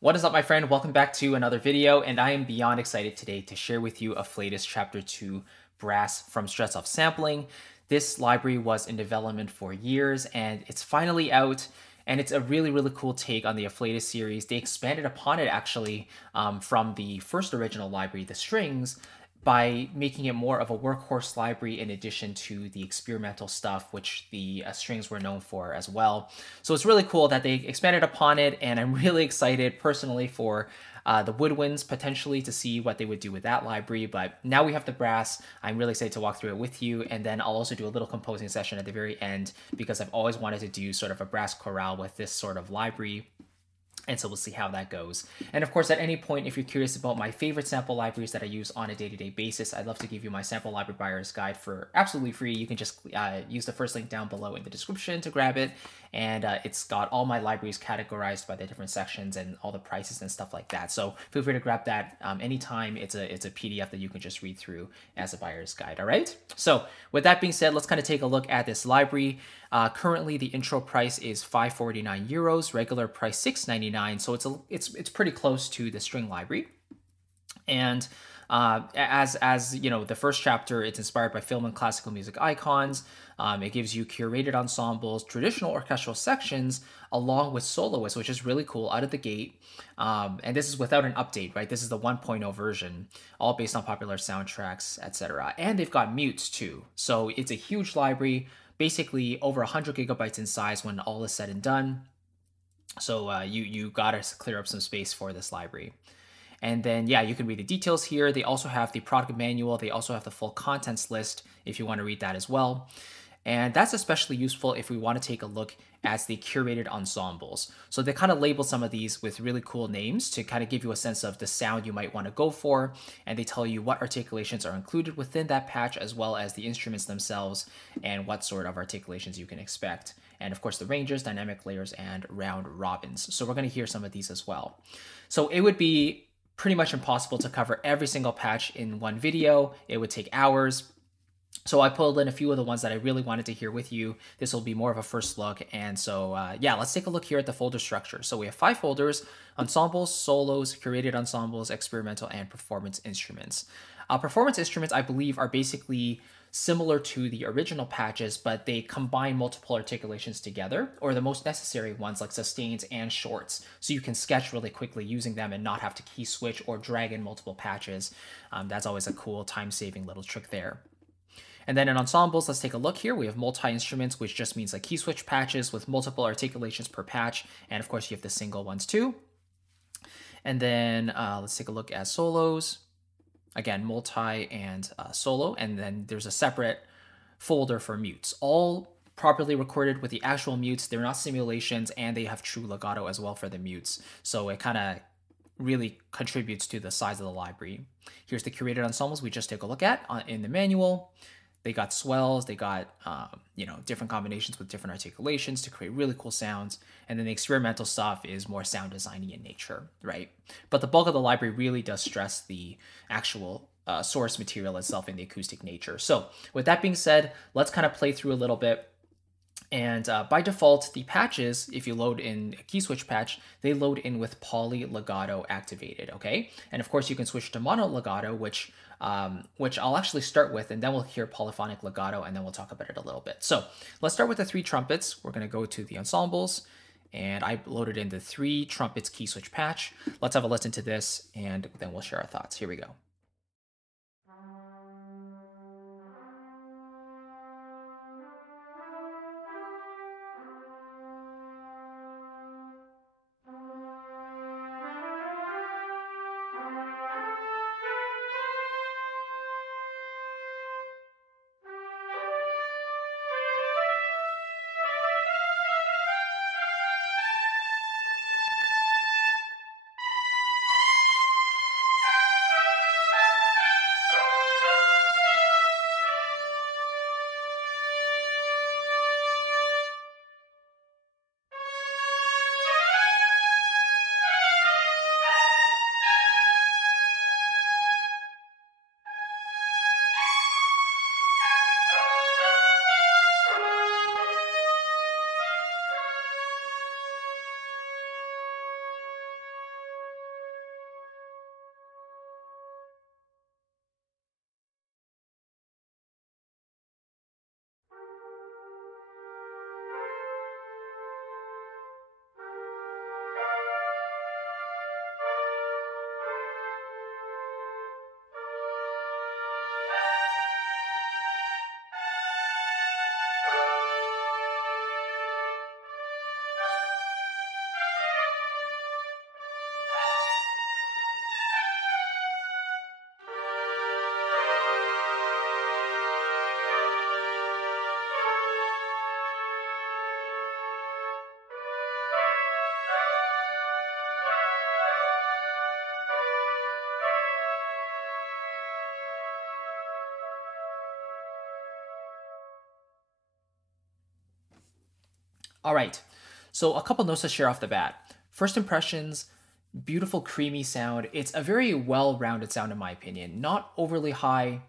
What is up, my friend? Welcome back to another video, and I am beyond excited today to share with you Afflatus Chapter II brass from Strezov sampling. This library was in development for years, and it's finally out, and it's a really cool take on the Afflatus series. They expanded upon it, actually, from the first original library, the strings, by making it more of a workhorse library in addition to the experimental stuff, which the strings were known for as well. So it's really cool that they expanded upon it, and I'm really excited personally for the woodwinds potentially to see what they would do with that library. But now we have the brass. I'm really excited to walk through it with you, and then I'll also do a little composing session at the very end because I've always wanted to do sort of a brass chorale with this sort of library. And so we'll see how that goes. And of course, at any point, if you're curious about my favorite sample libraries that I use on a day-to-day basis, I'd love to give you my sample library buyer's guide for absolutely free. You can just use the first link down below in the description to grab it. And it's got all my libraries categorized by the different sections and all the prices and stuff like that. So feel free to grab that anytime. It's a PDF that you can just read through as a buyer's guide. All right. So with that being said, let's kind of take a look at this library. Currently, the intro price is €549, regular price $699. So it's pretty close to the string library. And as you know, the first chapter, it's inspired by film and classical music icons. It gives you curated ensembles, traditional orchestral sections, along with soloists, which is really cool out of the gate. And this is without an update, right? This is the 1.0 version, all based on popular soundtracks, etc. And they've got mutes too. So it's a huge library, basically over 100 gigabytes in size when all is said and done. So you gotta clear up some space for this library. And then, yeah, you can read the details here. They also have the product manual. They also have the full contents list if you want to read that as well. And that's especially useful if we want to take a look at the curated ensembles. So they kind of label some of these with really cool names to kind of give you a sense of the sound you might want to go for. And they tell you what articulations are included within that patch, as well as the instruments themselves and what sort of articulations you can expect. And of course, the ranges, dynamic layers, and round robins. So we're going to hear some of these as well. So it would be pretty much impossible to cover every single patch in one video. It would take hours. So I pulled in a few of the ones that I really wanted to hear with you. This will be more of a first look. And so, yeah, let's take a look here at the folder structure. So we have 5 folders: ensembles, solos, curated ensembles, experimental, and performance instruments. Performance instruments, I believe, are basically similar to the original patches, but they combine multiple articulations together, or the most necessary ones like sustains and shorts, so you can sketch really quickly using them and not have to key switch or drag in multiple patches. That's always a cool time-saving little trick there. And then in ensembles, let's take a look here. We have multi-instruments, which just means like key switch patches with multiple articulations per patch. And of course, you have the single ones too. And then let's take a look at solos. Again, multi and solo. And then there's a separate folder for mutes. All properly recorded with the actual mutes. They're not simulations, and they have true legato as well for the mutes. So it kind of really contributes to the size of the library. Here's the curated ensembles we just took a look at in the manual. They got swells, they got different combinations with different articulations to create really cool sounds. And then the experimental stuff is more sound designy in nature, right? But the bulk of the library really does stress the actual source material itself and the acoustic nature. So with that being said, let's kind of play through a little bit. And by default, the patches, if you load in a key switch patch, they load in with poly legato activated, okay? And of course, you can switch to mono legato, which I'll actually start with, and then we'll hear polyphonic legato, and then we'll talk about it a little bit. So let's start with the 3 trumpets. We're going to go to the ensembles, and I loaded in the 3 trumpets key switch patch. Let's have a listen to this, and then we'll share our thoughts. Here we go. All right, so a couple notes to share off the bat. First impressions, beautiful creamy sound. It's a very well-rounded sound in my opinion. Not overly high,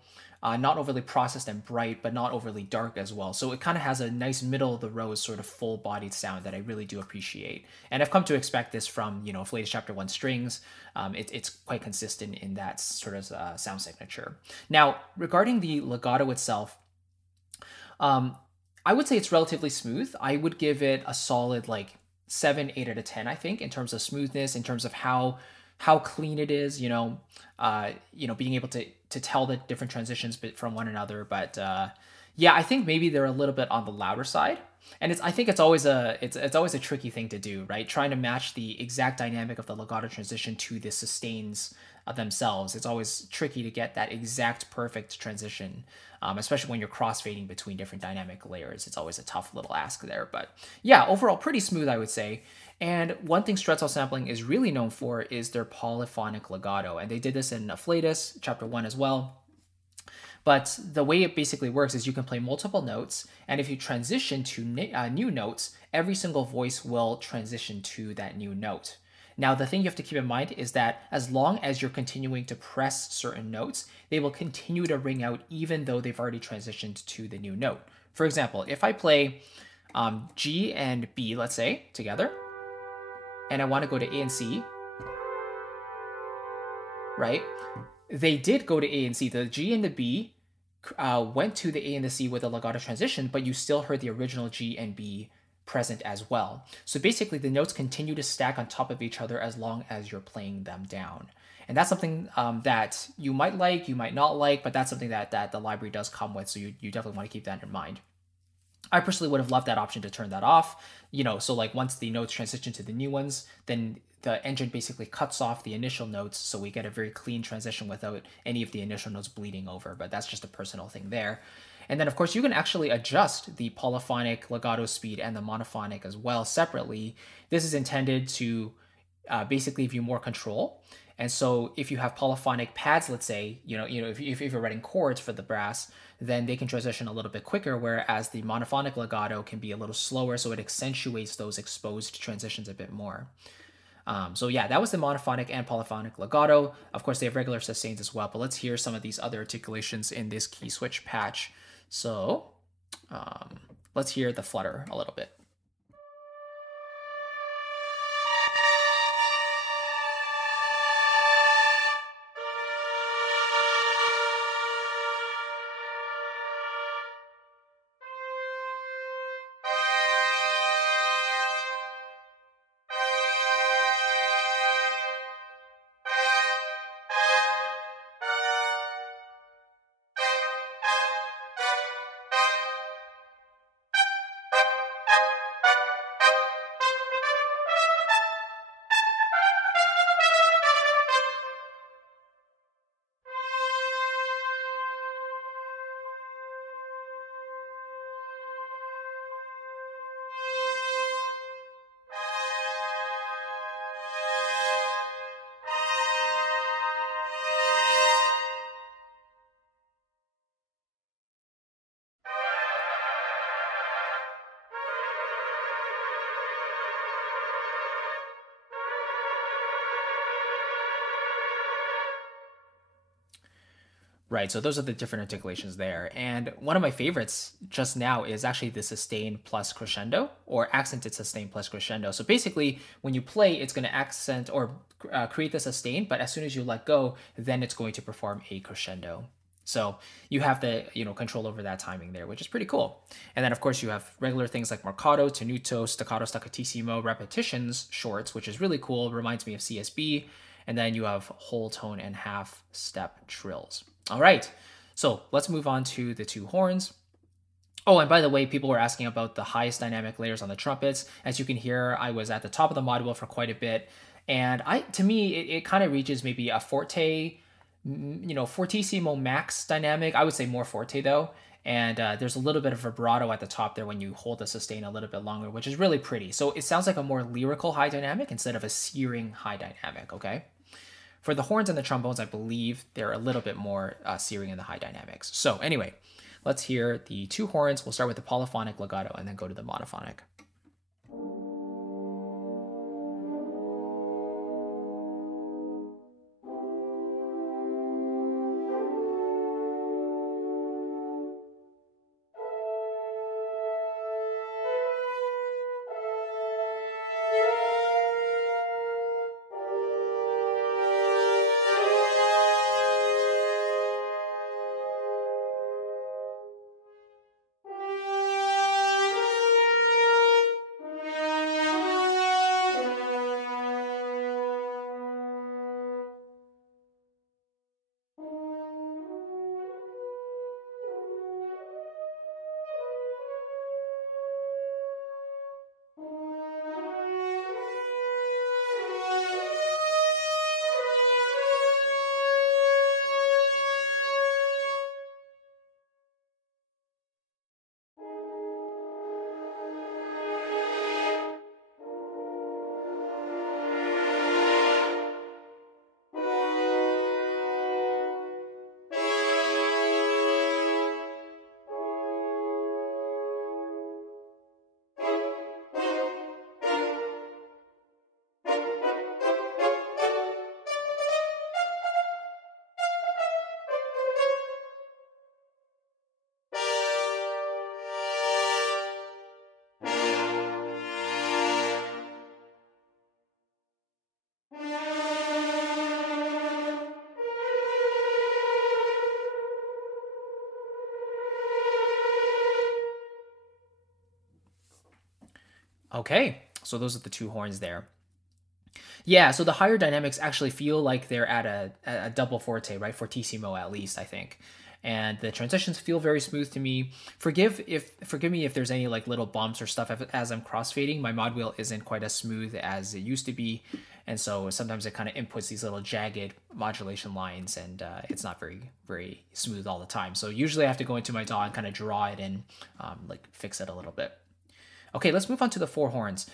not overly processed and bright, but not overly dark as well. So it kind of has a nice middle of the road sort of full-bodied sound that I really do appreciate. And I've come to expect this from, Afflatus Chapter 1 strings. It's quite consistent in that sort of sound signature. Now, regarding the legato itself, I would say it's relatively smooth. I would give it a solid like 7, 8 out of 10, I think, in terms of smoothness, in terms of how clean it is, being able to tell the different transitions from one another. But yeah, I think maybe they're a little bit on the louder side. And I think it's always a tricky thing to do, right? Trying to match the exact dynamic of the legato transition to the sustains themselves. It's always tricky to get that exact perfect transition, especially when you're crossfading between different dynamic layers. It's always a tough little ask there. But yeah, overall pretty smooth, I would say. And one thing Strezov sampling is really known for is their polyphonic legato. And they did this in Afflatus Chapter 1 as well. But the way it basically works is you can play multiple notes, and if you transition to new notes, every single voice will transition to that new note. Now, the thing you have to keep in mind is that as long as you're continuing to press certain notes, they will continue to ring out even though they've already transitioned to the new note. For example, if I play G and B, let's say, together, and I want to go to A and C, right? They did go to A and C. The G and the B went to the A and the C with a legato transition, but you still heard the original G and B present as well. So basically, the notes continue to stack on top of each other as long as you're playing them down. And that's something that you might like, you might not like, but that's something that the library does come with, so you definitely want to keep that in mind. I personally would have loved that option to turn that off. So like once the notes transition to the new ones, then the engine basically cuts off the initial notes, so we get a very clean transition without any of the initial notes bleeding over, but that's just a personal thing there. And then, of course, you can actually adjust the polyphonic legato speed and the monophonic as well separately. This is intended to basically give you more control. And so if you have polyphonic pads, let's say, if you're writing chords for the brass, then they can transition a little bit quicker, whereas the monophonic legato can be a little slower, so it accentuates those exposed transitions a bit more. So yeah, that was the monophonic and polyphonic legato. Of course, they have regular sustains as well, but let's hear some of these other articulations in this key switch patch. So let's hear the flutter a little bit. Right, so those are the different articulations there. And one of my favorites just now is actually the sustain plus crescendo, or accented sustain plus crescendo. So basically, when you play, it's going to accent or create the sustain, but as soon as you let go, then it's going to perform a crescendo. So you have the control over that timing there, which is pretty cool. And then of course you have regular things like marcato, tenuto, staccato, staccatissimo, repetitions, shorts, which is really cool. Reminds me of CSB. And then you have whole tone and half step trills. All right, so let's move on to the two horns. Oh, and by the way, people were asking about the highest dynamic layers on the trumpets. As you can hear, I was at the top of the module for quite a bit. And to me, it kind of reaches maybe a forte, fortissimo max dynamic. I would say more forte though. And there's a little bit of vibrato at the top there when you hold the sustain a little bit longer, which is really pretty. So it sounds like a more lyrical high dynamic instead of a searing high dynamic, okay? For the horns and the trombones, I believe they're a little bit more searing in the high dynamics. So anyway, let's hear the two horns. We'll start with the polyphonic legato and then go to the monophonic. Okay, so those are the two horns there. Yeah, so the higher dynamics actually feel like they're at a double forte, right? Fortissimo at least, I think. And the transitions feel very smooth to me. Forgive me if there's any like little bumps or stuff as I'm crossfading. My mod wheel isn't quite as smooth as it used to be, and so sometimes it kind of inputs these little jagged modulation lines, and it's not very smooth all the time. So usually I have to go into my DAW and kind of draw it and like fix it a little bit. Okay, let's move on to the four horns.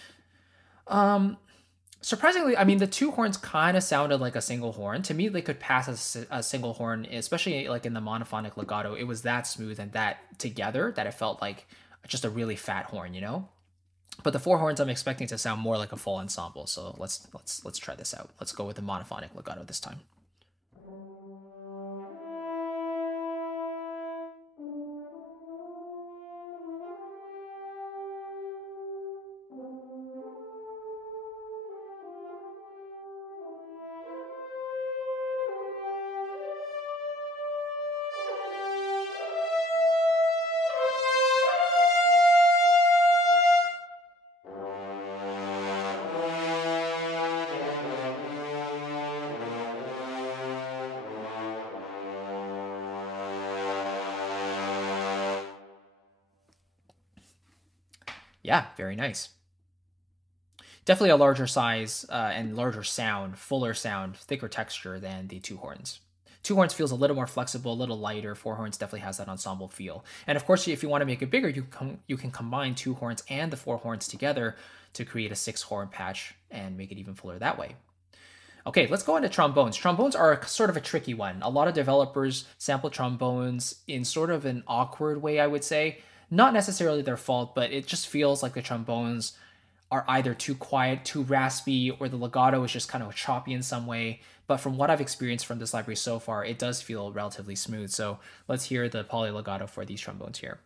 Surprisingly, I mean, the two horns kind of sounded like a single horn. To me, they could pass as a single horn, especially like in the monophonic legato. It was that smooth and that together that it felt like just a really fat horn, you know? But the four horns I'm expecting to sound more like a full ensemble. So let's try this out. Let's go with the monophonic legato this time. Yeah, very nice. Definitely a larger size and larger sound, fuller sound, thicker texture than the two horns. Two horns feels a little more flexible, a little lighter. Four horns definitely has that ensemble feel. And of course, if you want to make it bigger, you can combine two horns and the four horns together to create a 6-horn patch and make it even fuller that way. Okay, let's go into trombones. Trombones are sort of a tricky one. A lot of developers sample trombones in sort of an awkward way, I would say. Not necessarily their fault, but it just feels like the trombones are either too quiet, too raspy, or the legato is just kind of choppy in some way. But from what I've experienced from this library so far, it does feel relatively smooth. So let's hear the poly legato for these trombones here.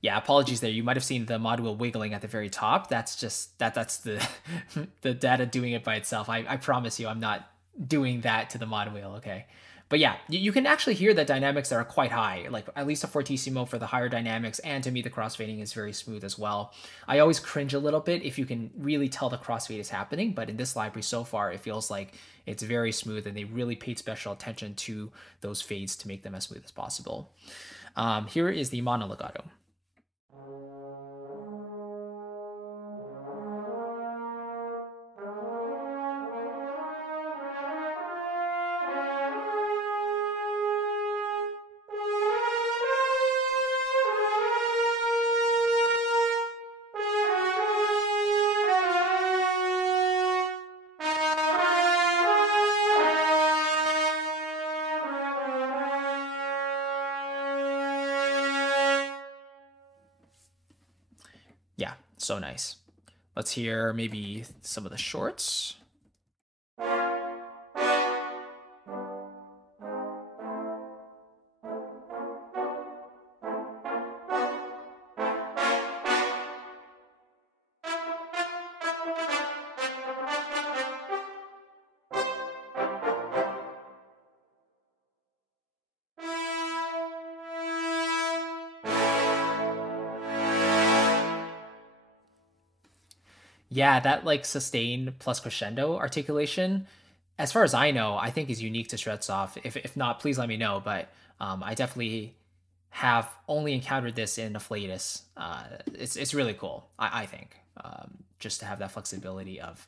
Yeah, apologies there. You might have seen the mod wheel wiggling at the very top. That's just that's the the data doing it by itself. I promise you I'm not doing that to the mod wheel, okay? But yeah, you can actually hear the dynamics that are quite high, like at least a fortissimo for the higher dynamics, and to me the crossfading is very smooth as well. I always cringe a little bit if you can really tell the crossfade is happening, but in this library so far, it feels like it's very smooth and they really paid special attention to those fades to make them as smooth as possible. Here is the mono legato. Yeah, so nice. Let's hear maybe some of the shorts. Yeah, that like sustain plus crescendo articulation, as far as I know, I think is unique to Strezov. If not, please let me know. But I definitely have only encountered this in Afflatus. It's really cool. I think just to have that flexibility of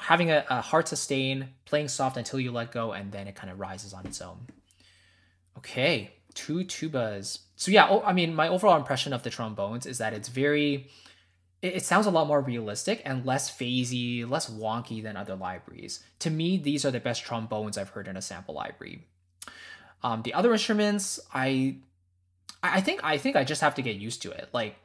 having a hard sustain, playing soft until you let go, and then it kind of rises on its own. Okay, two tubas. So yeah, I mean, my overall impression of the trombones is that it's very it sounds a lot more realistic and less phasey, less wonky than other libraries. To me, these are the best trombones I've heard in a sample library. The other instruments, I think I just have to get used to it. Like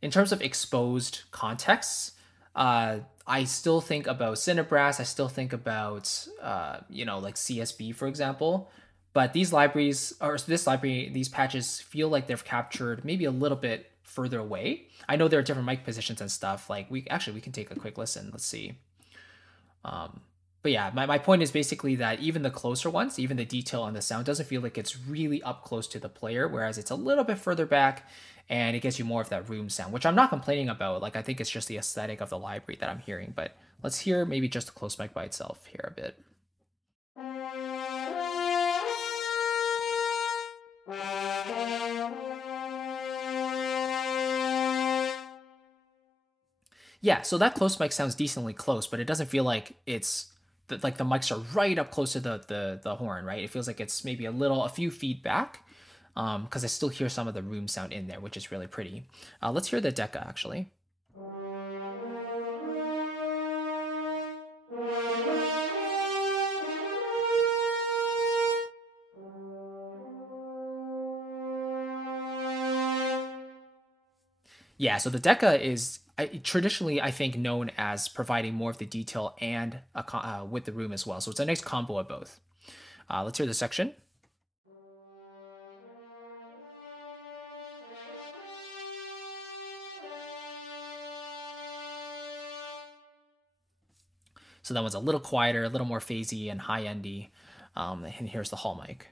in terms of exposed contexts, I still think about Cinebrass. I still think about, like CSB, for example. But these libraries, or this library, these patches feel like they've captured maybe a little bit further away. I know there are different mic positions and stuff. Like we can take a quick listen. Let's see. But yeah, my point is basically that even the closer ones, even the detail on the sound doesn't feel like it's really up close to the player, whereas it's a little bit further back and it gets you more of that room sound, which I'm not complaining about. Like, I think it's just the aesthetic of the library that I'm hearing. But let's hear maybe just the close mic by itself here a bit. Yeah, so that close mic sounds decently close, but it doesn't feel like it's like the mics are right up close to the horn, right? It feels like it's maybe a few feet back, because I still hear some of the room sound in there, which is really pretty. Let's hear the Decca actually. Yeah, so the Decca is traditionally, I think, known as providing more of the detail and with the room as well. So it's a nice combo of both. Let's hear the section. So that one's a little quieter, a little more phasey and high-endy. And here's the hall mic.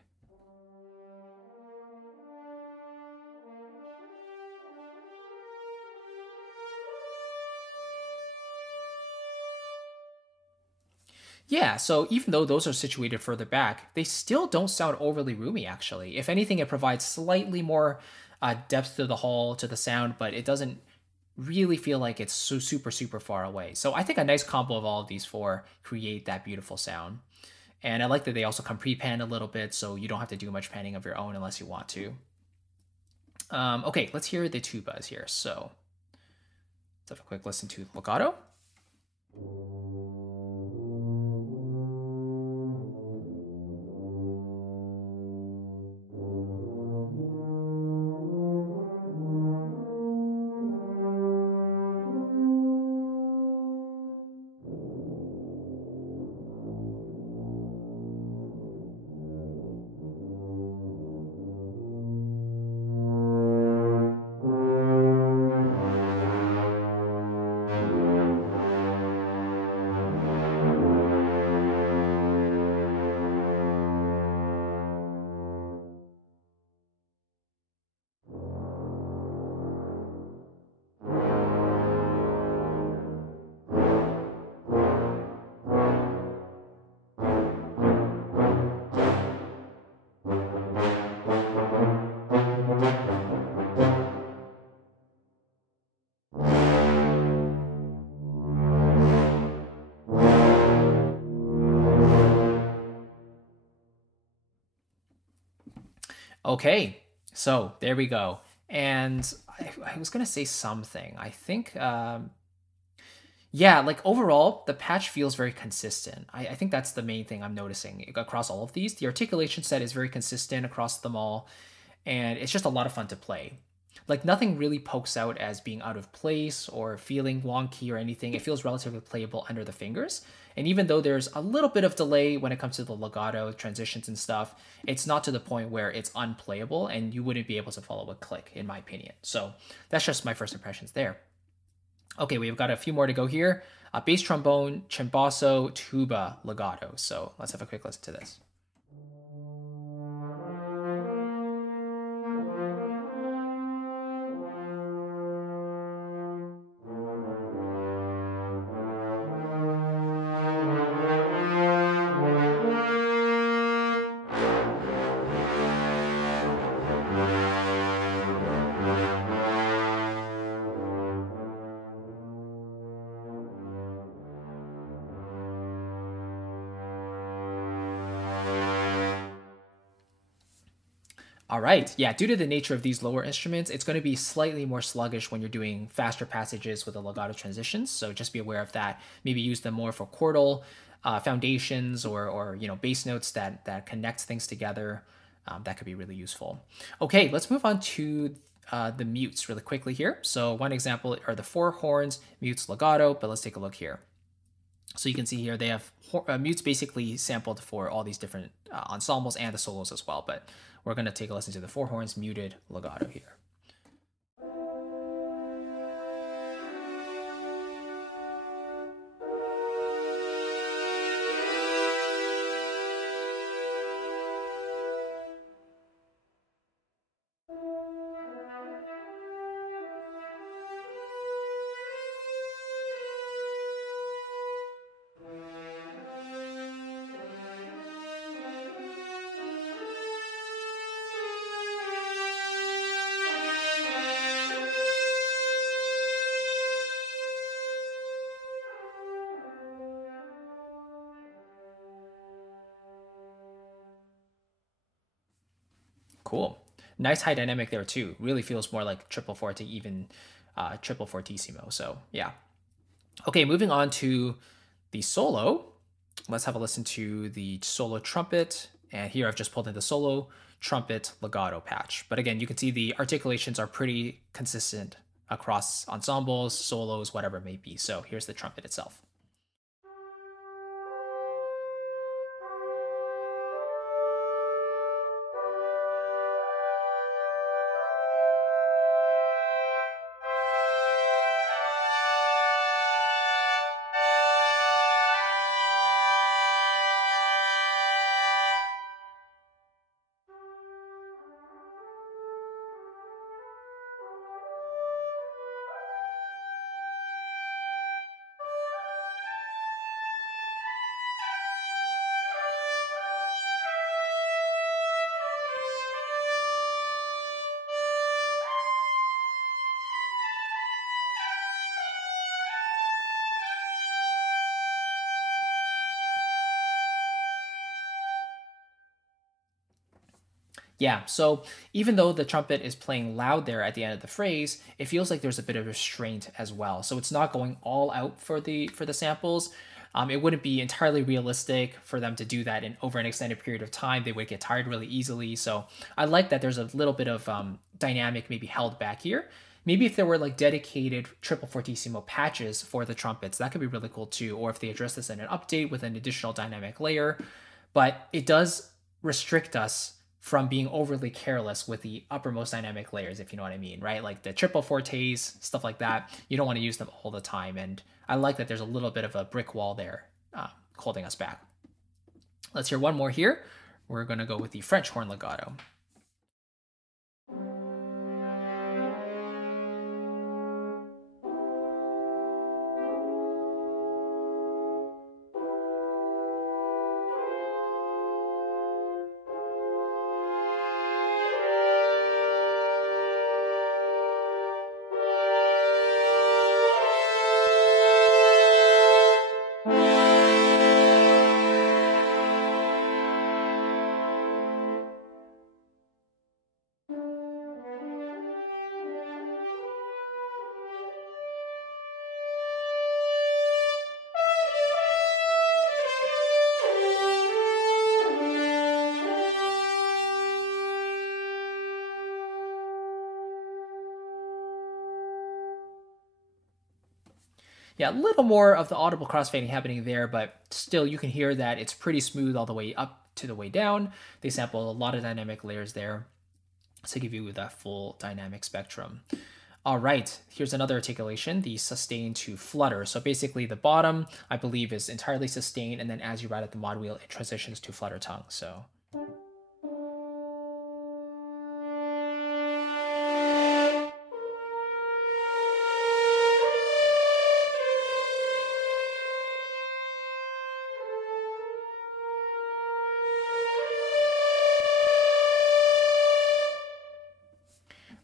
Yeah, so even though those are situated further back, they still don't sound overly roomy, actually. If anything, it provides slightly more depth to the hall, to the sound, but it doesn't really feel like it's so super far away. So I think a nice combo of all of these four create that beautiful sound. And I like that they also come pre-panned a little bit, so you don't have to do much panning of your own unless you want to. Okay, let's hear the tubas here. So let's have a quick listen to legato. Okay, so there we go. And I was going to say something. I think, yeah, like overall, the patch feels very consistent. I think that's the main thing I'm noticing across all of these. The articulation set is very consistent across them all, and it's just a lot of fun to play. Like nothing really pokes out as being out of place or feeling wonky or anything. It feels relatively playable under the fingers. And even though there's a little bit of delay when it comes to the legato transitions and stuff, it's not to the point where it's unplayable and you wouldn't be able to follow a click, in my opinion. So that's just my first impressions there. Okay, we've got a few more to go here. Bass trombone, cimbasso, tuba, legato. So let's have a quick listen to this. All right, yeah, due to the nature of these lower instruments, it's going to be slightly more sluggish when you're doing faster passages with the legato transitions, so just be aware of that. Maybe use them more for chordal foundations or bass notes that connect things together. That could be really useful. Okay, let's move on to the mutes really quickly here. So one example are the four horns, mutes, legato, but let's take a look here. So you can see here they have mutes basically sampled for all these different ensembles and the solos as well, but we're going to take a listen to the four horns, muted, legato here. Cool. Nice high dynamic there too. Really feels more like triple forte, even triple fortissimo. So yeah. Okay, moving on to the solo. Let's have a listen to the solo trumpet. And here I've just pulled in the solo trumpet legato patch. But again, you can see the articulations are pretty consistent across ensembles, solos, whatever it may be. So here's the trumpet itself. Yeah, so even though the trumpet is playing loud there at the end of the phrase, it feels like there's a bit of restraint as well. So it's not going all out for the samples. It wouldn't be entirely realistic for them to do that in over an extended period of time. They would get tired really easily. So I like that there's a little bit of dynamic maybe held back here. Maybe if there were like dedicated triple fortissimo patches for the trumpets, that could be really cool too. Or if they address this in an update with an additional dynamic layer. But it does restrict us from being overly careless with the uppermost dynamic layers, if you know what I mean, right? Like the triple fortes, stuff like that. You don't want to use them all the time. And I like that there's a little bit of a brick wall there holding us back. Let's hear one more here. We're going to go with the French horn legato. Yeah, a little more of the audible crossfading happening there, but still you can hear that it's pretty smooth all the way up to the way down. They sample a lot of dynamic layers there to give you that full dynamic spectrum. All right, here's another articulation, the sustain to flutter. So basically the bottom, I believe, is entirely sustained, and then as you ride at the mod wheel, it transitions to flutter tongue. So.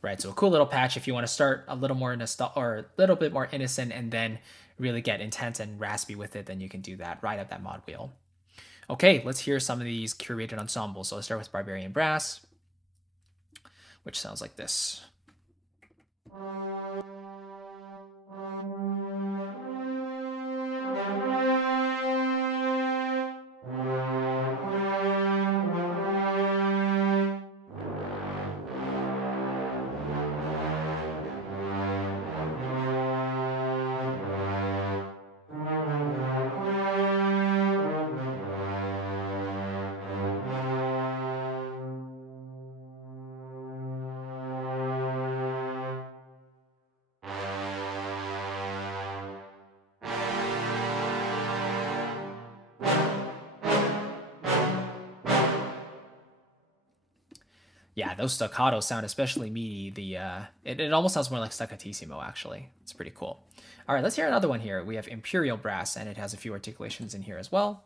Right, so a cool little patch if you want to start a little more or a little bit more innocent and then really get intense and raspy with it, then you can do that right up that mod wheel. Okay, let's hear some of these curated ensembles. So let's start with Barbarian Brass, which sounds like this. Yeah, those staccatos sound especially meaty. It almost sounds more like staccatissimo, actually. It's pretty cool. All right, let's hear another one here. We have Imperial Brass, and it has a few articulations in here as well.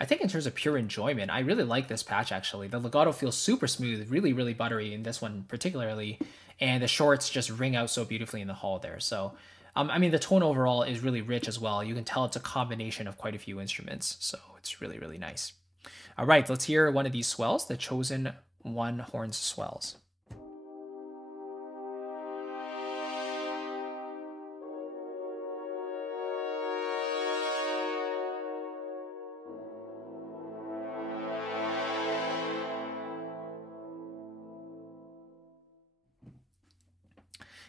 I think in terms of pure enjoyment, I really like this patch actually. The legato feels super smooth, really, really buttery in this one particularly, and the shorts just ring out so beautifully in the hall there. So, I mean, the tone overall is really rich as well. You can tell it's a combination of quite a few instruments, so it's really, really nice. All right, let's hear one of these swells, the Chosen One Horns swells.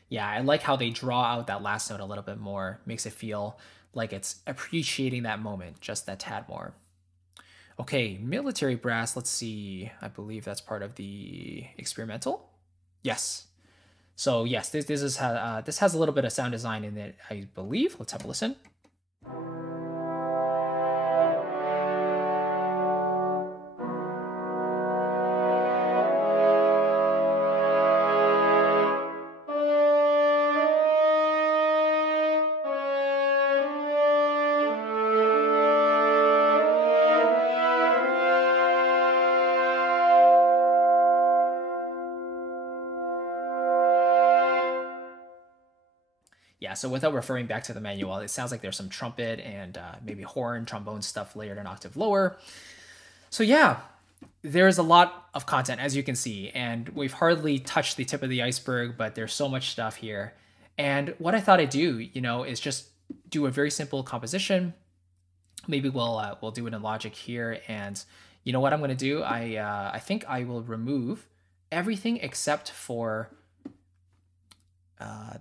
Yeah, I like how they draw out that last note a little bit more. Makes it feel like it's appreciating that moment just that tad more. Okay, military brass. Let's see. I believe that's part of the experimental. Yes. So yes, this has a little bit of sound design in it, I believe. Let's have a listen. Yeah, so without referring back to the manual, it sounds like there's some trumpet and maybe horn, trombone stuff layered an octave lower. So yeah, there's a lot of content, as you can see, and we've hardly touched the tip of the iceberg, but there's so much stuff here. And what I thought I'd do, is just do a very simple composition. Maybe we'll do it in Logic here, and you know what I'm going to do? I think I will remove everything except for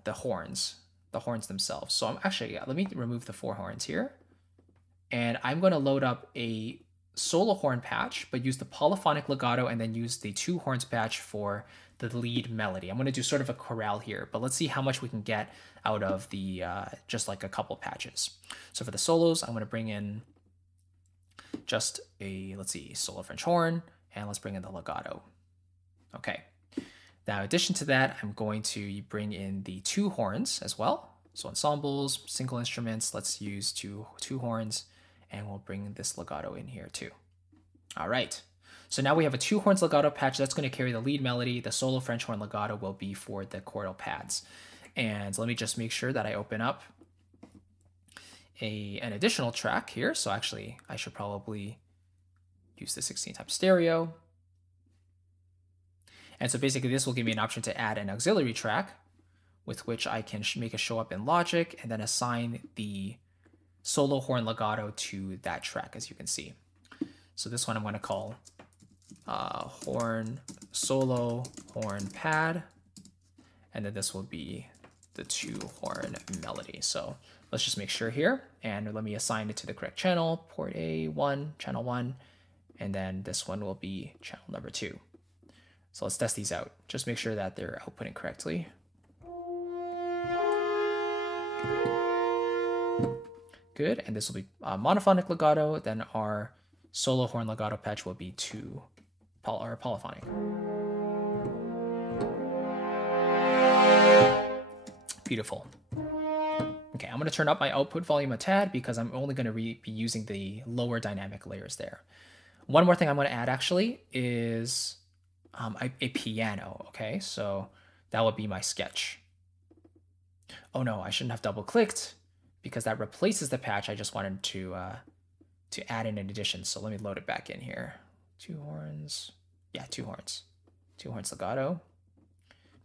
the horns themselves. So I'm actually, let me remove the 4 horns here. And I'm going to load up a solo horn patch, but use the polyphonic legato and then use the 2 horns patch for the lead melody. I'm going to do sort of a chorale here, but let's see how much we can get out of the just like a couple patches. So for the solos, I'm going to bring in just a, let's see, solo French horn, and let's bring in the legato. Okay. Now, in addition to that, I'm going to bring in the 2 horns as well. So ensembles, single instruments, let's use two horns, and we'll bring this legato in here too. All right. So now we have a 2 horns legato patch that's going to carry the lead melody. The solo French horn legato will be for the chordal pads. And let me just make sure that I open up an additional track here. So actually, I should probably use the 16-type stereo. And so basically this will give me an option to add an auxiliary track with which I can make it show up in Logic and then assign the solo horn legato to that track, as you can see. So this one I'm going to call horn solo horn pad, and then this will be the 2 horn melody. So let's just make sure here, and let me assign it to the correct channel, port A1, channel 1, and then this one will be channel number 2. So let's test these out. Just make sure that they're outputting correctly. Good, and this will be monophonic legato, then our solo horn legato patch will be polyphonic. Beautiful. Okay, I'm going to turn up my output volume a tad because I'm only going to be using the lower dynamic layers there. One more thing I'm going to add actually is a piano. Okay, so that would be my sketch. Oh no, I shouldn't have double clicked because that replaces the patch, I just wanted to add in an addition. So let me load it back in here. 2 horns. Yeah, 2 horns. 2 horns legato.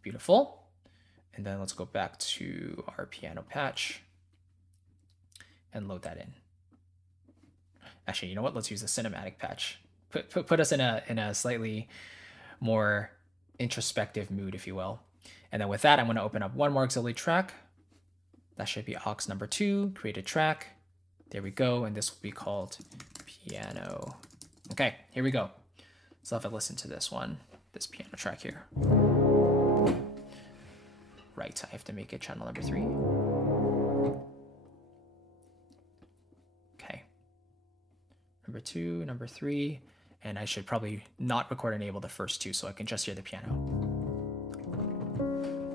Beautiful. And then let's go back to our piano patch and load that in. Actually, you know what? Let's use the cinematic patch. Put us in a slightly more introspective mood, if you will. And then with that, I'm going to open up one more auxiliary track. That should be aux number 2, create a track. There we go. And this will be called piano. Okay, here we go. So if I listen to this one, this piano track here. Right, I have to make it channel number 3. Okay. Number 2, number 3. And I should probably not record enable the first 2 so I can just hear the piano.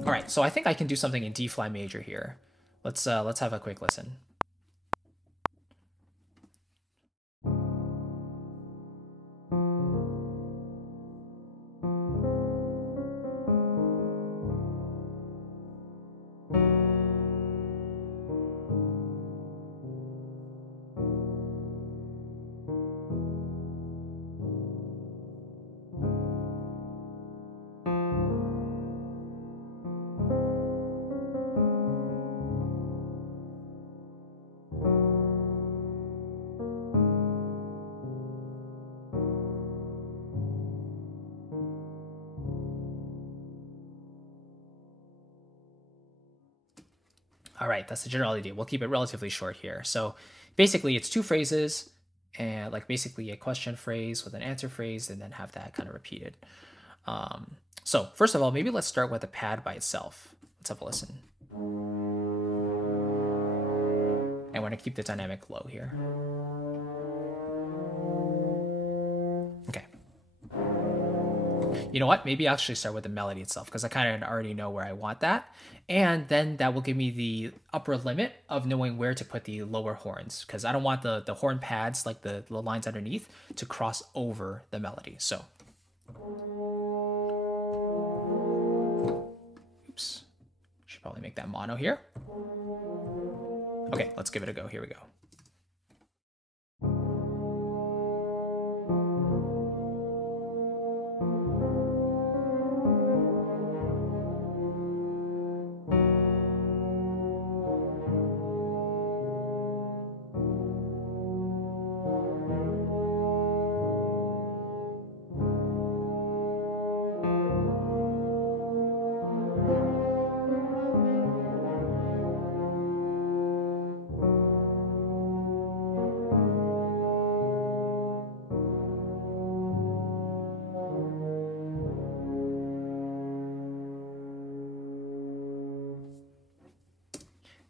All right, so I think I can do something in D flat major here. Let's have a quick listen. All right, that's the general idea. We'll keep it relatively short here. So basically it's 2 phrases and like basically a question phrase with an answer phrase and then have that kind of repeated. So first of all, maybe let's start with the pad by itself. Let's have a listen. And we're gonna keep the dynamic low here. Okay. You know what? Maybe I'll actually start with the melody itself because I kind of already know where I want that. And then that will give me the upper limit of knowing where to put the lower horns because I don't want the horn pads, like the lines underneath, to cross over the melody. So, oops, should probably make that mono here. Okay, let's give it a go. Here we go.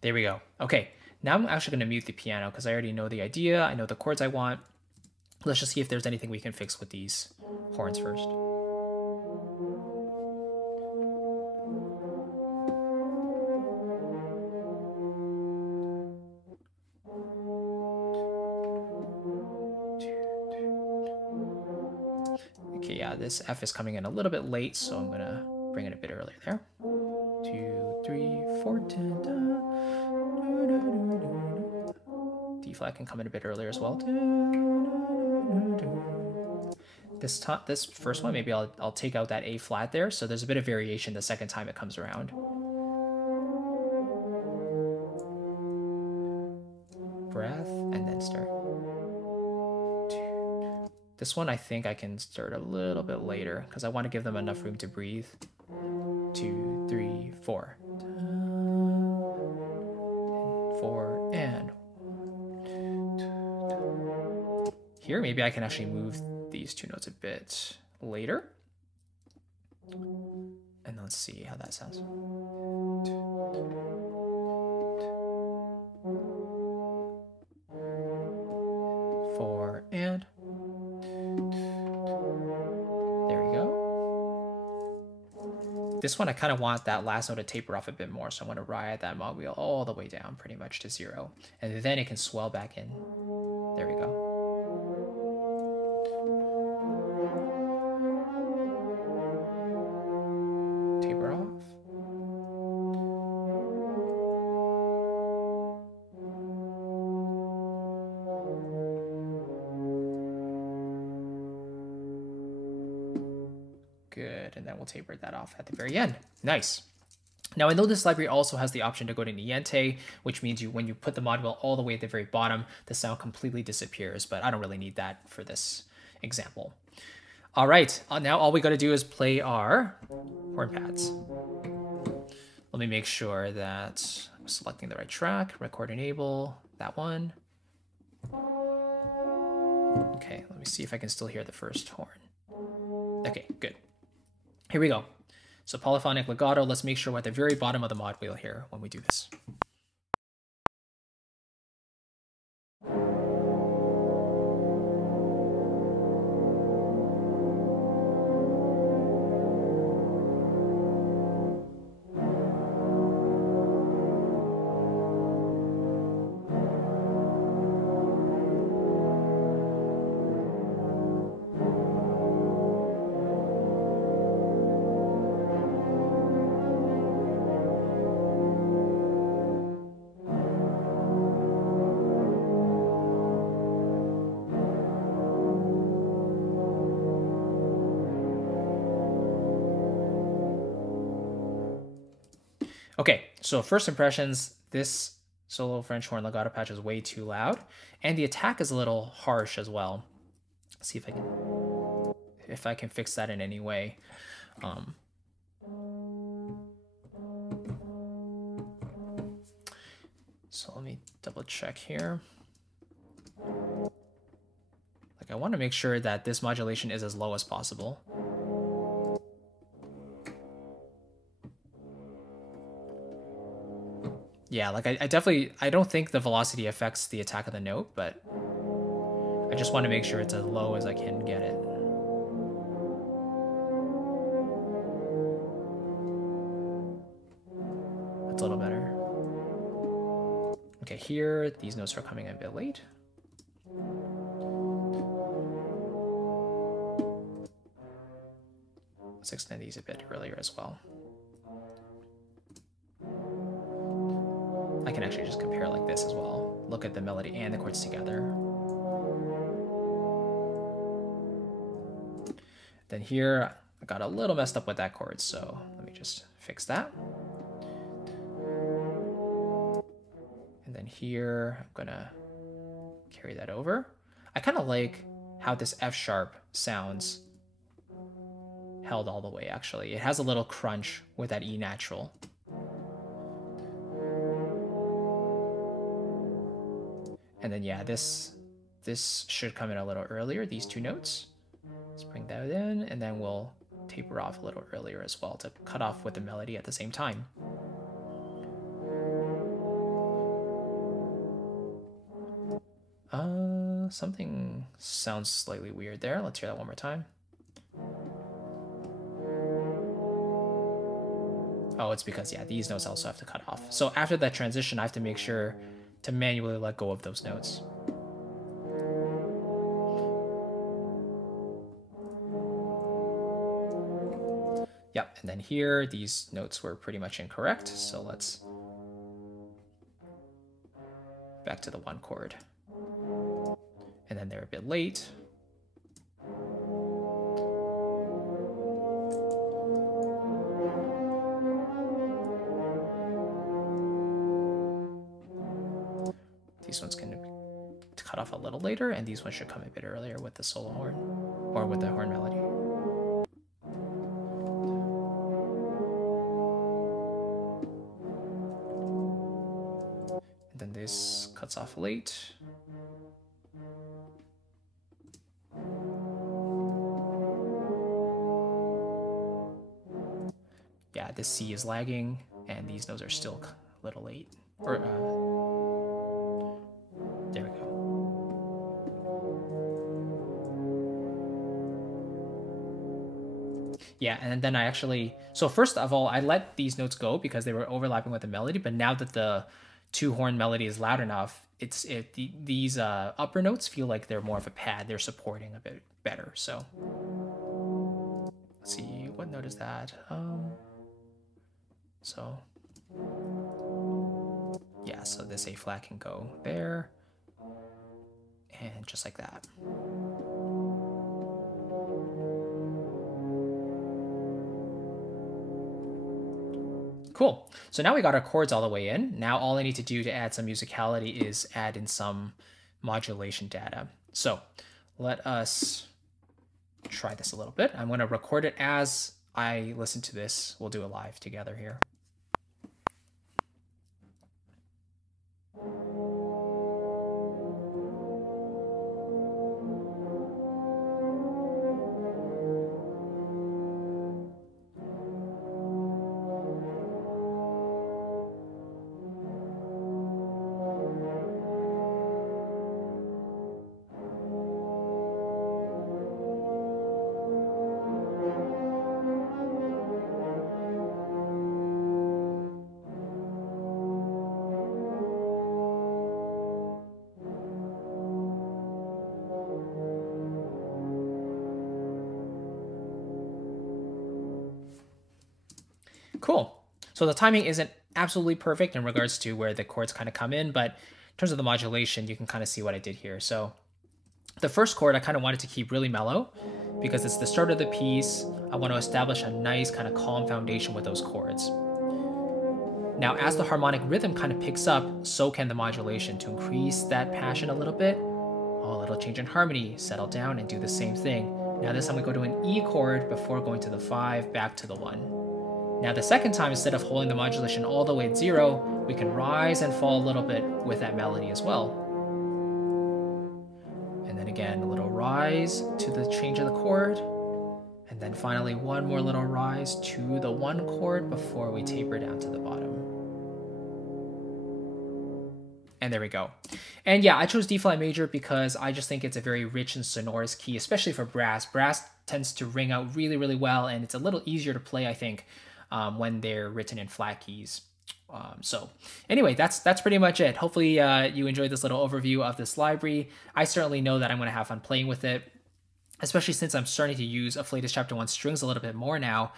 There we go. Okay, now I'm actually going to mute the piano because I already know the idea. I know the chords I want. Let's just see if there's anything we can fix with these horns first. Okay, yeah, this F is coming in a little bit late, so I'm going to bring it a bit earlier there. 2, 3, 4, 10, D flat can come in a bit earlier as well. This first one, maybe I'll take out that A flat there, so there's a bit of variation the second time it comes around. Breath, and then start. This one I think I can start a little bit later because I want to give them enough room to breathe. 2, 3, 4. 4 and here maybe I can actually move these 2 notes a bit later. And let's see how that sounds. 4 and there we go. This one I kind of want that last note to taper off a bit more, so I'm going to ride that mod wheel all the way down pretty much to 0, and then it can swell back in. There we go. Taper off. Good, and then we'll taper that off at the very end. Nice. Now I know this library also has the option to go to Niente, which means when you put the module all the way at the very bottom, the sound completely disappears, but I don't really need that for this example. All right, now all we got to do is play our horn pads. Let me make sure that I'm selecting the right track, record enable, that one. Okay, let me see if I can still hear the first horn. Okay, good. Here we go. So polyphonic legato, let's make sure we're at the very bottom of the mod wheel here when we do this. Okay, so first impressions, this solo French horn legato patch is way too loud, and the attack is a little harsh as well. Let's see if I can fix that in any way. So let me double check here. Like I want to make sure that this modulation is as low as possible. Yeah, like I don't think the velocity affects the attack of the note, but I just want to make sure it's as low as I can get it. That's a little better. Okay, here, these notes are coming in a bit late. Let's extend these a bit earlier as well. I can actually just compare like this as well. Look at the melody and the chords together. Then here, I got a little messed up with that chord, so let me just fix that. And then here, I'm gonna carry that over. I kind of like how this F sharp sounds held all the way, actually. It has a little crunch with that E natural. And then yeah, this should come in a little earlier, these two notes. Let's bring that in, and then we'll taper off a little earlier as well to cut off with the melody at the same time. Something sounds slightly weird there. Let's hear that one more time. Oh, it's because, yeah, these notes also have to cut off. So after that transition, I have to make sure to manually let go of those notes. Yep, and then here, these notes were pretty much incorrect. So let's back to the one chord. And then they're a bit late. These ones can cut off a little later, and these ones should come a bit earlier with the solo horn, or with the horn melody. And then this cuts off late. Yeah, this C is lagging, and these notes are still a little late. Or, there we go. Yeah, and then I actually, so first of all, I let these notes go because they were overlapping with the melody, but now that the two horn melody is loud enough, these upper notes feel like they're more of a pad. They're supporting a bit better. So let's see, what note is that? So yeah, so this A flat can go there, and just like that. Cool. So now we got our chords all the way in. Now all I need to do to add some musicality is add in some modulation data. So let us try this a little bit. I'm going to record it as I listen to this. We'll do it live together here. Cool. So the timing isn't absolutely perfect in regards to where the chords kind of come in, but in terms of the modulation, you can kind of see what I did here. So the first chord I kind of wanted to keep really mellow because it's the start of the piece. I want to establish a nice kind of calm foundation with those chords. Now, as the harmonic rhythm kind of picks up, so can the modulation to increase that passion a little bit. Oh, a little change in harmony, settle down and do the same thing. Now this time we go to an E chord before going to the 5, back to the 1. Now the second time, instead of holding the modulation all the way at 0, we can rise and fall a little bit with that melody as well. And then again, a little rise to the change of the chord. And then finally, one more little rise to the 1 chord before we taper down to the bottom. And there we go. And yeah, I chose D flat major because I just think it's a very rich and sonorous key, especially for brass. Brass tends to ring out really, really well, and it's a little easier to play, I think, when they're written in flat keys. So anyway, that's pretty much it. Hopefully you enjoyed this little overview of this library. I certainly know that I'm going to have fun playing with it, especially since I'm starting to use Afflatus Chapter 1 strings a little bit more now.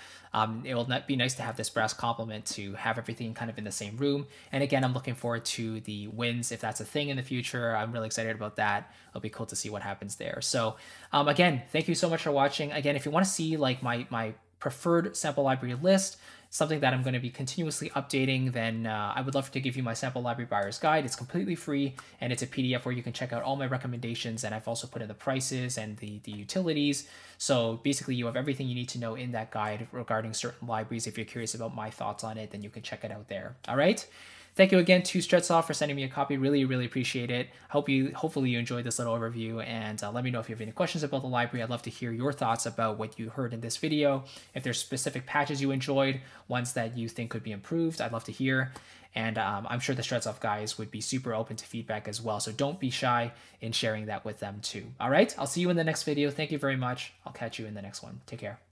It will be nice to have this brass complement to have everything kind of in the same room. And again, I'm looking forward to the winds, if that's a thing in the future. I'm really excited about that. It'll be cool to see what happens there. So again, thank you so much for watching. Again, if you want to see like my preferred sample library list, something that I'm going to be continuously updating, then I would love to give you my sample library buyer's guide. It's completely free, and it's a PDF where you can check out all my recommendations, and I've also put in the prices and the utilities. So basically you have everything you need to know in that guide regarding certain libraries. If you're curious about my thoughts on it, then you can check it out there. All right. Thank you again to Strezov for sending me a copy. Really, really appreciate it. Hopefully you enjoyed this little overview, and let me know if you have any questions about the library. I'd love to hear your thoughts about what you heard in this video. If there's specific patches you enjoyed, ones that you think could be improved, I'd love to hear. And I'm sure the Strezov guys would be super open to feedback as well. So don't be shy in sharing that with them too. All right, I'll see you in the next video. Thank you very much. I'll catch you in the next one. Take care.